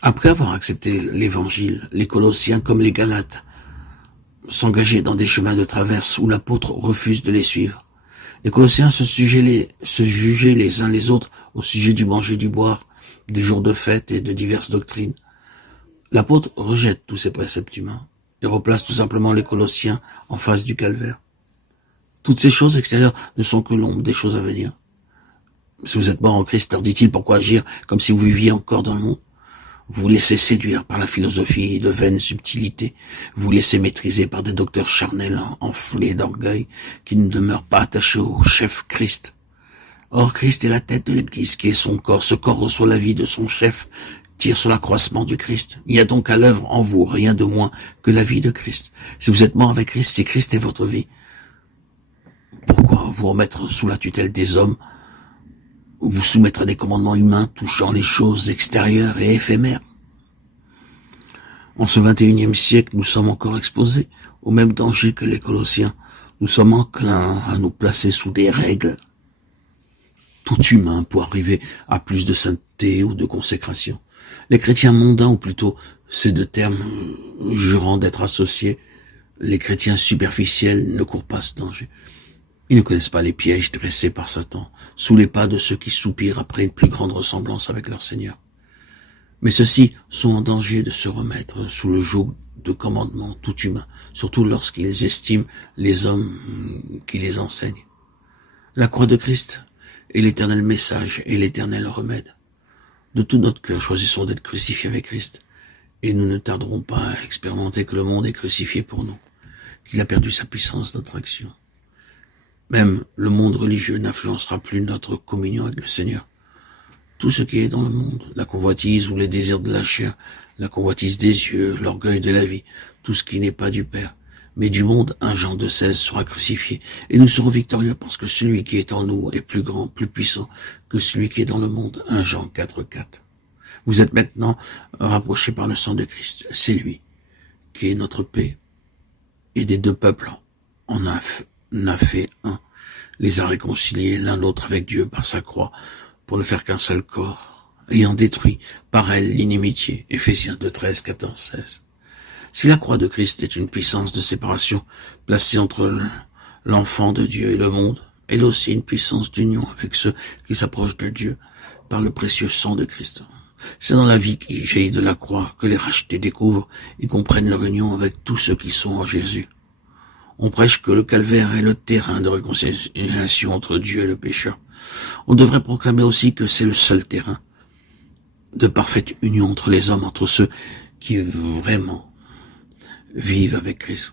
Après avoir accepté l'évangile, les Colossiens comme les Galates s'engageaient dans des chemins de traverse où l'apôtre refuse de les suivre. Les Colossiens se jugeaient les uns les autres au sujet du manger, du boire, des jours de fête et de diverses doctrines. L'apôtre rejette tous ces préceptes humains et replace tout simplement les Colossiens en face du calvaire. Toutes ces choses extérieures ne sont que l'ombre des choses à venir. Si vous êtes mort en Christ, leur dit-il, pourquoi agir comme si vous viviez encore dans le monde? Vous vous laissez séduire par la philosophie de vaines subtilités. Vous vous laissez maîtriser par des docteurs charnels enflés d'orgueil qui ne demeurent pas attachés au chef Christ. Or, Christ est la tête de l'Église, qui est son corps. Ce corps reçoit la vie de son chef, tire sur l'accroissement du Christ. Il y a donc à l'œuvre en vous rien de moins que la vie de Christ. Si vous êtes mort avec Christ, si Christ est votre vie, pourquoi vous remettre sous la tutelle des hommes, vous soumettre à des commandements humains touchant les choses extérieures et éphémères? En ce 21e siècle, nous sommes encore exposés au même danger que les Colossiens. Nous sommes enclins à nous placer sous des règles tout humain pour arriver à plus de sainteté ou de consécration. Les chrétiens mondains, ou plutôt ces deux termes jurant d'être associés, les chrétiens superficiels ne courent pas ce danger. Ils ne connaissent pas les pièges dressés par Satan, sous les pas de ceux qui soupirent après une plus grande ressemblance avec leur Seigneur. Mais ceux-ci sont en danger de se remettre sous le joug de commandements tout humains, surtout lorsqu'ils estiment les hommes qui les enseignent. La croix de Christ est l'éternel message et l'éternel remède. De tout notre cœur, choisissons d'être crucifiés avec Christ, et nous ne tarderons pas à expérimenter que le monde est crucifié pour nous, qu'il a perdu sa puissance d'attraction. Même le monde religieux n'influencera plus notre communion avec le Seigneur. Tout ce qui est dans le monde, la convoitise ou les désirs de la chair, la convoitise des yeux, l'orgueil de la vie, tout ce qui n'est pas du Père, mais du monde, 1 Jean 2,16 sera crucifié, et nous serons victorieux parce que celui qui est en nous est plus grand, plus puissant que celui qui est dans le monde, 1 Jean 4,4. Vous êtes maintenant rapprochés par le sang de Christ, c'est lui qui est notre paix, et des deux peuples en a fait un, les a réconciliés l'un l'autre avec Dieu par sa croix, pour ne faire qu'un seul corps, ayant détruit par elle l'inimitié. Éphésiens 2,13, 14, 16. Si la croix de Christ est une puissance de séparation placée entre l'enfant de Dieu et le monde, elle est aussi une puissance d'union avec ceux qui s'approchent de Dieu par le précieux sang de Christ. C'est dans la vie qui jaillit de la croix que les rachetés découvrent et comprennent leur union avec tous ceux qui sont en Jésus. On prêche que le calvaire est le terrain de réconciliation entre Dieu et le pécheur. On devrait proclamer aussi que c'est le seul terrain de parfaite union entre les hommes, entre ceux qui vraiment vivent avec Christ.